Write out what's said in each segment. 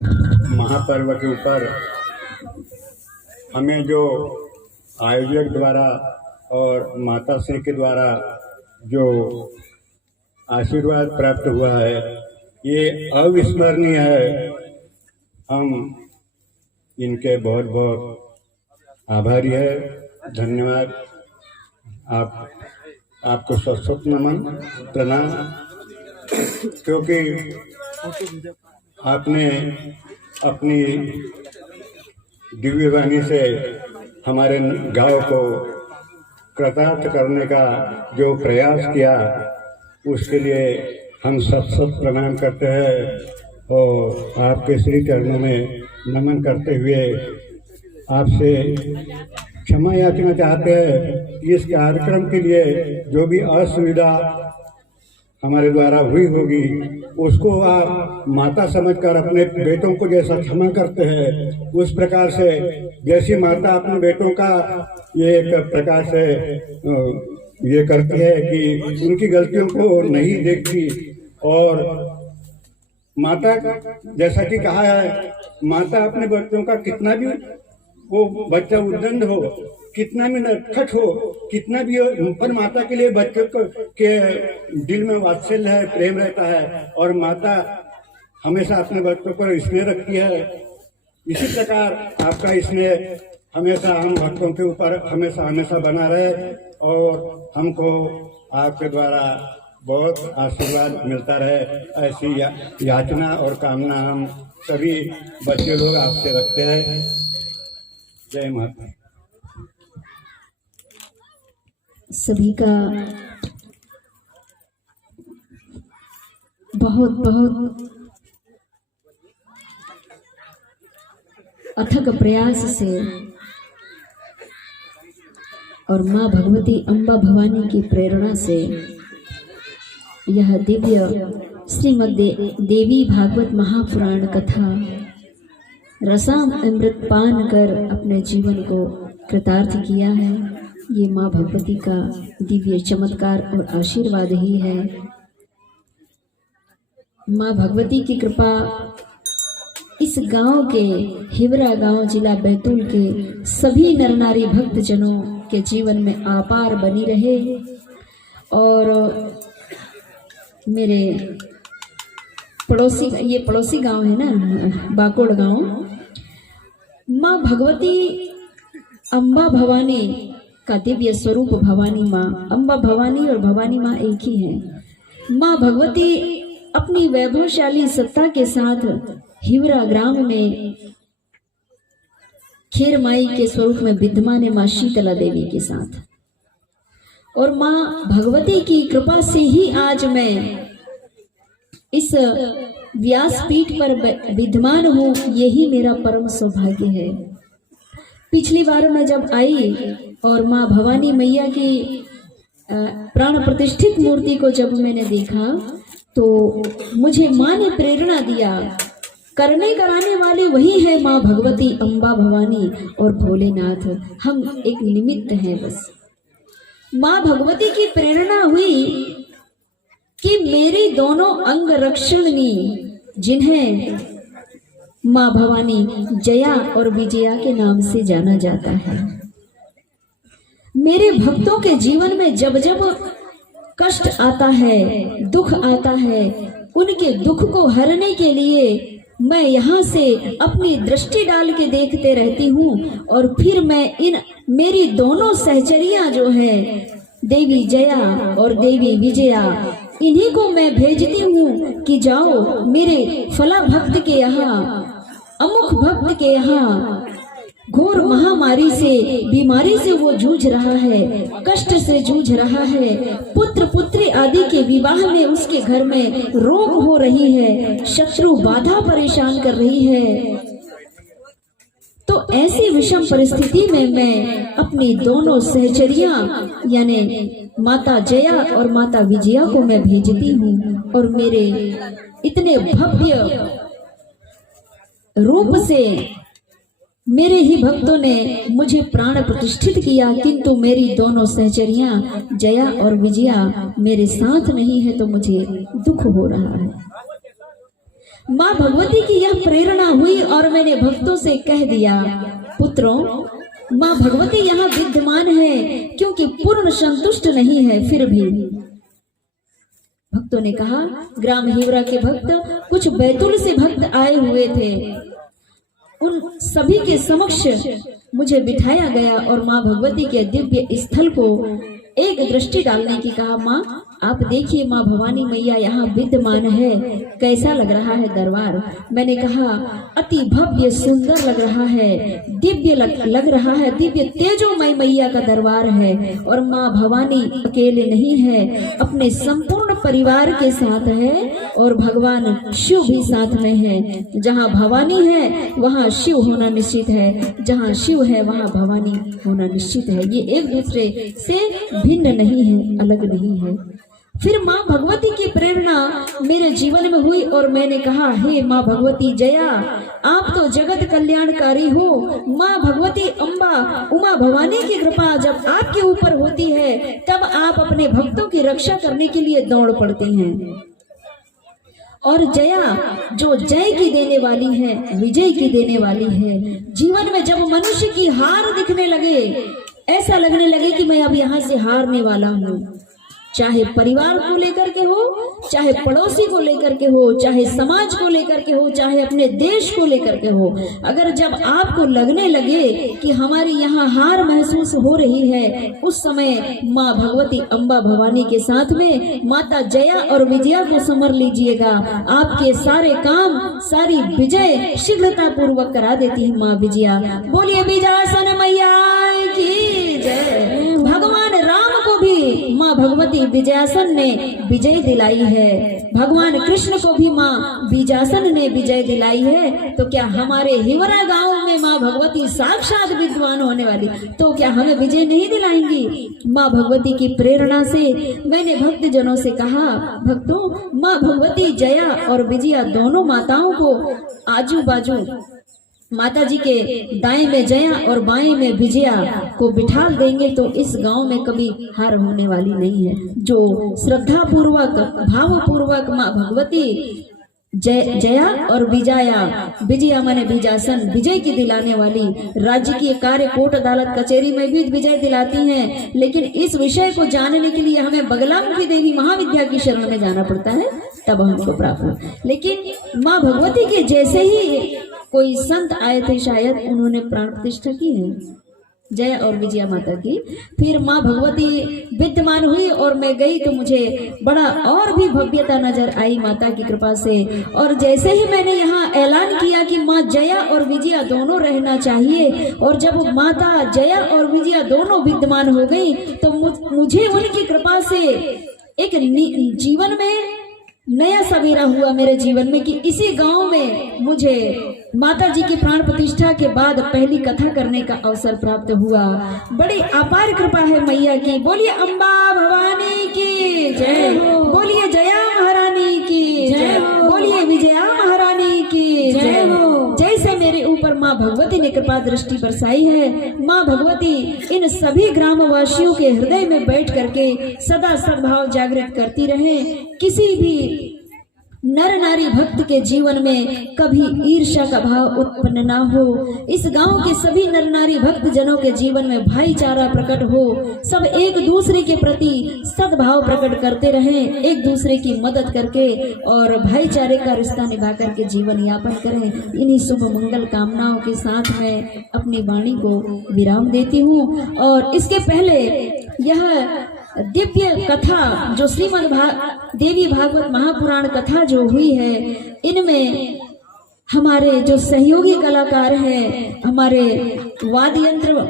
महापर्व के ऊपर हमें जो आयोजक द्वारा और माता श्री के द्वारा जो आशीर्वाद प्राप्त हुआ है ये अविस्मरणीय है। हम इनके बहुत बहुत आभारी है। धन्यवाद। आपको सशक्त नमन प्रणाम, क्योंकि आपने अपनी दिव्य वाणी से हमारे गांव को कृतार्थ करने का जो प्रयास किया उसके लिए हम सब प्रणाम करते हैं और आपके श्री चरणों में नमन करते हुए आपसे क्षमा याचना चाहते हैं। इस कार्यक्रम के लिए जो भी असुविधा हमारे द्वारा हुई होगी उसको आप माता समझकर अपने बेटों को जैसा क्षमा करते हैं उस प्रकार से जैसी माता अपने बेटों का ये एक प्रकार से ये करती है कि उनकी गलतियों को नहीं देखती। और माता जैसा कि कहा है, माता अपने बच्चों का कितना भी वो बच्चा उद्दंड हो, कितना भी नटखट हो, कितना भी हो, पर माता के लिए बच्चों के दिल में वात्सल्य है, प्रेम रहता है और माता हमेशा अपने बच्चों पर स्नेह रखती है। इसी प्रकार आपका स्नेह हमेशा हम भक्तों के ऊपर हमेशा बना रहे और हमको आपके द्वारा बहुत आशीर्वाद मिलता रहे। ऐसी याचना और कामना हम सभी बच्चे लोग आपसे रखते हैं। जय माता। सभी का बहुत बहुत अथक प्रयास से और माँ भगवती अम्बा भवानी की प्रेरणा से यह दिव्य श्रीमद् देवी भागवत महापुराण कथा रसाम अमृत पान कर अपने जीवन को कृतार्थ किया है। ये माँ भगवती का दिव्य चमत्कार और आशीर्वाद ही है। माँ भगवती की कृपा इस गांव के हिवरा गांव जिला बैतूल के सभी नर नारी भक्त जनों के जीवन में अपार बनी रहे। और मेरे ये पड़ोसी गांव है ना, बाकोड़ गांव, माँ भगवती अम्बा भवानी का दिव्य स्वरूप भवानी माँ, अम्बा भवानी और भवानी माँ एक ही है। माँ भगवती अपनी वैभवशाली सत्ता के साथ हिवरा ग्राम में खेर माई के स्वरूप में विद्यमान है माँ शीतला देवी के साथ। और माँ भगवती की कृपा से ही आज मैं इस व्यासपीठ पर विद्यमान हूँ। यही मेरा परम सौभाग्य है। पिछली बार मैं जब आई और माँ भवानी मैया की प्राण प्रतिष्ठित मूर्ति को जब मैंने देखा तो मुझे माँ ने प्रेरणा दिया, करने कराने वाले वही है माँ भगवती अम्बा भवानी और भोलेनाथ, हम एक निमित्त हैं बस। माँ भगवती की प्रेरणा हुई कि मेरी दोनों अंग रक्षिणी जिन्हें माँ भवानी जया और विजया के नाम से जाना जाता है, मेरे भक्तों के जीवन में जब जब कष्ट आता है, दुख आता है, उनके दुख को हरने के लिए मैं यहाँ से अपनी दृष्टि डाल के देखते रहती हूँ। और फिर मैं इन मेरी दोनों सहचरियां जो है देवी जया और देवी विजया, इन्हीं को मैं भेजती हूँ कि जाओ मेरे फला भक्त के यहाँ, अमुख भक्त के यहाँ घोर महामारी से, बीमारी से वो जूझ रहा है, कष्ट से जूझ रहा है, पुत्र पुत्री आदि के विवाह में उसके घर में रोग हो रही है, शत्रु बाधा परेशान कर रही है। तो ऐसी विषम परिस्थिति में मैं अपनी दोनों सहचरियां यानी माता जया और माता विजया को मैं भेजती हूँ। और मेरे इतने भव्य रूप से मेरे ही भक्तों ने मुझे प्राण प्रतिष्ठित किया, किंतु मेरी दोनों सहचरियां जया और विजया मेरे साथ नहीं है तो मुझे दुख हो रहा है। माँ भगवती की यह प्रेरणा हुई और मैंने भक्तों से कह दिया, पुत्रों, माँ भगवती यहाँ विद्यमान है, क्योंकि पूर्ण संतुष्ट नहीं है। फिर भी भक्तों ने कहा, ग्राम हिवरा के भक्त, कुछ बैतूल से भक्त आए हुए थे, उन सभी के समक्ष मुझे बिठाया गया और माँ भगवती के दिव्य स्थल को एक दृष्टि डालने की कहा। माँ आप देखिए, माँ भवानी मैया यहाँ विद्यमान है, कैसा लग रहा है दरबार? मैंने कहा, अति भव्य सुंदर लग रहा है, दिव्य लग रहा है, दिव्य तेजोमय मैया का दरबार है। और माँ भवानी अकेले नहीं है, अपने संपूर्ण परिवार के साथ है और भगवान शिव भी साथ में है। जहाँ भवानी है वहाँ शिव होना निश्चित है, जहाँ शिव है वहाँ भवानी होना निश्चित है। ये एक दूसरे से भिन्न नहीं है, अलग नहीं है। फिर माँ भगवती की प्रेरणा मेरे जीवन में हुई और मैंने कहा, हे माँ भगवती जया, आप तो जगत कल्याणकारी हो। माँ भगवती अम्बा उमा भवानी की कृपा जब आपके ऊपर होती है तब आप अपने भक्तों की रक्षा करने के लिए दौड़ पड़ते हैं। और जया जो जय की देने वाली है, विजय की देने वाली है। जीवन में जब मनुष्य की हार दिखने लगे, ऐसा लगने लगे कि मैं अब यहाँ से हारने वाला हूँ, चाहे परिवार को लेकर के हो, चाहे पड़ोसी को लेकर के हो, चाहे समाज को लेकर के हो, चाहे अपने देश को लेकर के हो, अगर जब आपको लगने लगे कि हमारी यहाँ हार महसूस हो रही है, उस समय माँ भगवती अम्बा भवानी के साथ में माता जया और विजया को समर लीजिएगा। आपके सारे काम, सारी विजय शीघ्रता पूर्वक करा देती है माँ विजया। बोलिए विजयासन मैया की जय। भगवान राम को भी माँ भगवती विजयासन ने विजय दिलाई है, भगवान कृष्ण को भी माँ विजयासन ने विजय दिलाई है। तो क्या हमारे हिवरा गांव में माँ भगवती साक्षात विद्वान होने वाली, तो क्या हमें विजय नहीं दिलाएंगी? माँ भगवती की प्रेरणा से मैंने भक्त जनों से कहा, भक्तों, माँ भगवती जया और विजया दोनों माताओं को आजू बाजू माता जी के दाएं में जया और बाएं में विजया को बिठा देंगे तो इस गांव में कभी हार होने वाली नहीं है। जो श्रद्धा पूर्वक, भाव पूर्वक माँ भगवती जया और विजया माने विजयासन, विजय की दिलाने वाली, राज्य की कार्य कोर्ट अदालत कचहरी में भी विजय दिलाती हैं। लेकिन इस विषय को जानने के लिए हमें बगलामुखी देवी महाविद्या की शरण में जाना पड़ता है, तब हमको प्राप्त हो। लेकिन माँ भगवती के जैसे ही कोई संत आए थे, शायद उन्होंने प्राण प्रतिष्ठा की है जया और विजया माता की। फिर माँ भगवती विद्यमान हुई और मैं गई तो मुझे बड़ा और भी भव्यता नजर आई माता की कृपा से। और जैसे ही मैंने यहाँ ऐलान किया कि माँ जया और विजया दोनों रहना चाहिए, और जब माता जया और विजया दोनों विद्यमान हो गई तो मुझे उनकी कृपा से एक जीवन में नया सवेरा हुआ मेरे जीवन में कि इसी गांव में मुझे माता जी की प्राण प्रतिष्ठा के बाद पहली कथा करने का अवसर प्राप्त हुआ। बड़ी अपार कृपा है मैया की। बोलिए अम्बा भवानी की जय, बोलिए जया महारानी की जय, बोलिए विजया महारानी की जय। जैसे मेरे ऊपर माँ भगवती ने कृपा दृष्टि बरसाई है, माँ भगवती इन सभी ग्रामवासियों के हृदय में बैठ करके सदा सद्भाव जागृत करती रहे। किसी भी नर नारी भक्त के जीवन में कभी ईर्ष्या का भाव उत्पन्न ना हो। इस गांव के सभी नर नारी भक्त जनों के जीवन में भाईचारा प्रकट हो, सब एक दूसरे के प्रति सद्भाव प्रकट करते रहें, एक दूसरे की मदद करके और भाईचारे का रिश्ता निभा करके जीवन यापन करें। इन्हीं शुभ मंगल कामनाओं के साथ मैं अपनी वाणी को विराम देती हूँ। और इसके पहले यह दिव्य कथा जो श्रीमद् देवी भागवत महापुराण कथा जो हुई है, इनमें हमारे जो सहयोगी कलाकार हैं, हमारे वाद्य यंत्र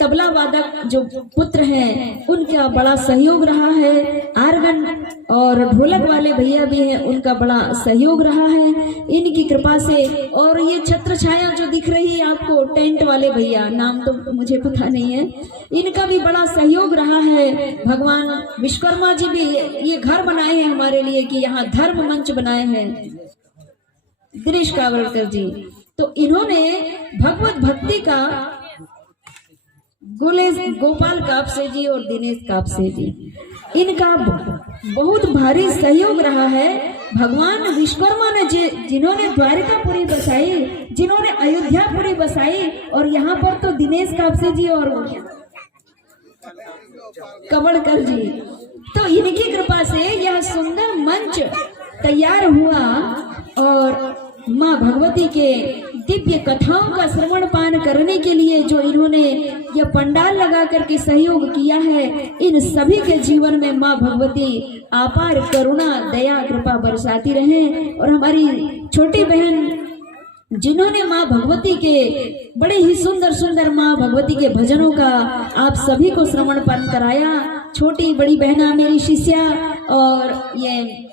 तबला वादक जो पुत्र हैं, उनका बड़ा सहयोग रहा है। आर्गन और ढोलक वाले भैया भी हैं, उनका बड़ा सहयोग रहा है इनकी कृपा से। और ये छत्र छाया जो दिख रही है आपको, टेंट वाले भैया, नाम तो मुझे पता नहीं है, इनका भी बड़ा सहयोग रहा है। भगवान विश्वकर्मा जी भी ये घर बनाए हैं हमारे लिए कि यहाँ धर्म मंच बनाए हैं, दिनेश कावलकर जी। तो इन्होंने भगवत भक्ति का गोपाल कापसे जी और दिनेश कापसे जी, इनका बहुत भारी सहयोग रहा है भगवान विश्वकर्मा ने जिन्होंने द्वारिकापुरी बसाई, जिन्होंने अयोध्यापुरी बसाई, और यहाँ पर तो दिनेश कापसे जी और कवड़कर जी, तो इनकी कृपा से यह सुंदर मंच तैयार हुआ और माँ भगवती के दिव्य कथाओं का श्रवण पान करने के लिए जो इन्होंने यह पंडाल लगा करके सहयोग किया है, इन सभी के जीवन में माँ भगवती अपार करुणा दया कृपा बरसाती रहे। और हमारी छोटी बहन जिन्होंने माँ भगवती के बड़े ही सुंदर सुंदर माँ भगवती के भजनों का आप सभी को श्रवण पान कराया, छोटी बड़ी बहना मेरी शिष्या और ये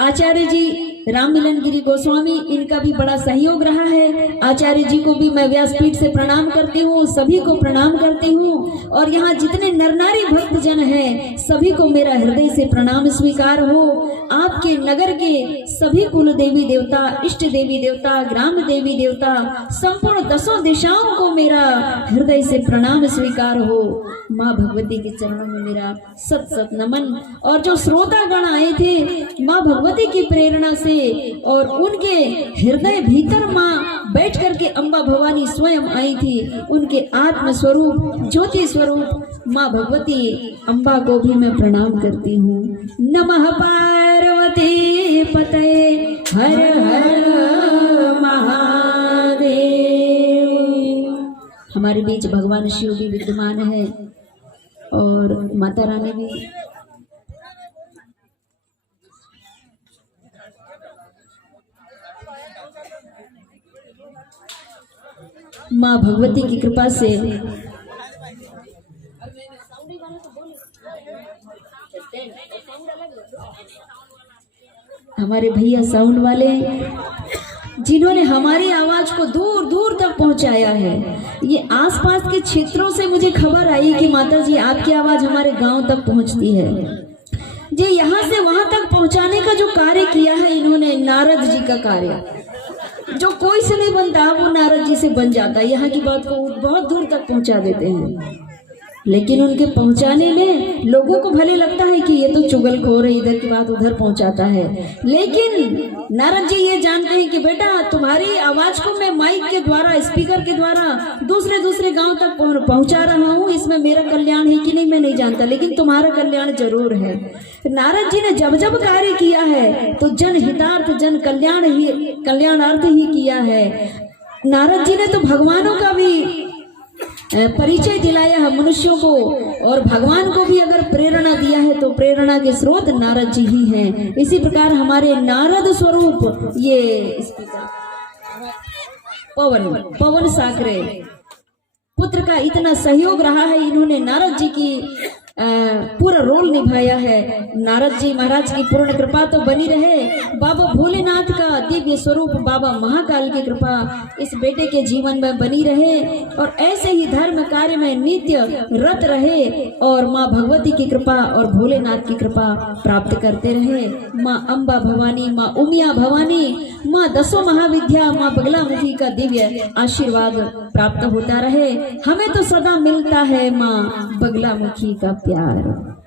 आचार्य जी राम मिलन गिरी गोस्वामी, इनका भी बड़ा सहयोग रहा है। आचार्य जी को भी मैं व्यासपीठ से प्रणाम करती हूँ, सभी को प्रणाम करती हूँ। और यहाँ जितने नर नारी भक्त जन हैं सभी को मेरा हृदय से प्रणाम स्वीकार हो। आपके नगर के सभी कुल देवी देवता, इष्ट देवी देवता, ग्राम देवी देवता, संपूर्ण 10 दिशाओं को मेरा हृदय से प्रणाम स्वीकार हो। माँ भगवती के चरणों में मेरा सत सत नमन। और जो श्रोतागण आए थे माँ भगवती की प्रेरणा से और उनके हृदय भीतर माँ बैठ करके अम्बा भवानी स्वयं आई थी, उनके आत्म स्वरूप ज्योति स्वरूप माँ भगवती अम्बा को भी मैं प्रणाम करती हूँ। नमः पार्वती पतये हर हर महादेव। हमारे बीच भगवान शिव भी विद्यमान है और माता रानी भी। माँ भगवती की कृपा से हमारे भैया साउंड वाले जिन्होंने हमारी आवाज को दूर दूर तक पहुंचाया है। ये आसपास के क्षेत्रों से मुझे खबर आई कि माता जी आपकी आवाज हमारे गांव तक पहुंचती है। जी यहाँ से वहां तक पहुंचाने का जो कार्य किया है इन्होंने, नारद जी का कार्य, जो कोई से नहीं बनता वो नारद जी से बन जाता है। यहाँ की बात को बहुत दूर तक पहुंचा देते हैं, लेकिन उनके पहुंचाने में लोगों को भले लगता है कि ये तो चुगलखोर है, इधर की बात उधर पहुंचाता है। लेकिन नारद जी ये जानते हैं कि बेटा तुम्हारी आवाज को मैं माइक के द्वारा, स्पीकर के द्वारा दूसरे गांव तक पहुंचा रहा हूँ। इसमें मेरा कल्याण है कि नहीं मैं नहीं जानता, लेकिन तुम्हारा कल्याण जरूर है। नारद जी ने जब जब कार्य किया है तो जन हितार्थ जन कल्याणार्थ ही किया है। नारद जी ने तो भगवानों का भी परिचय दिलाया है मनुष्यों को, और भगवान को भी अगर प्रेरणा दिया है तो प्रेरणा के स्रोत नारद जी ही हैं। इसी प्रकार हमारे नारद स्वरूप ये पवन साकरे पुत्र का इतना सहयोग रहा है, इन्होंने नारद जी की पूरा रोल निभाया है। नारद जी महाराज की पूर्ण कृपा तो बनी रहे। बाबा भोलेनाथ का दिव्य स्वरूप बाबा महाकाल की कृपा इस बेटे के जीवन में बनी रहे और ऐसे ही धर्म कार्य में नित्य रत रहे और माँ भगवती की कृपा और भोलेनाथ की कृपा प्राप्त करते रहे। माँ अम्बा भवानी, माँ उमिया भवानी, माँ 10 महाविद्या, माँ बगलामुखी का दिव्य आशीर्वाद प्राप्त होता रहे। हमें तो सदा मिलता है माँ बगलामुखी का प्यार।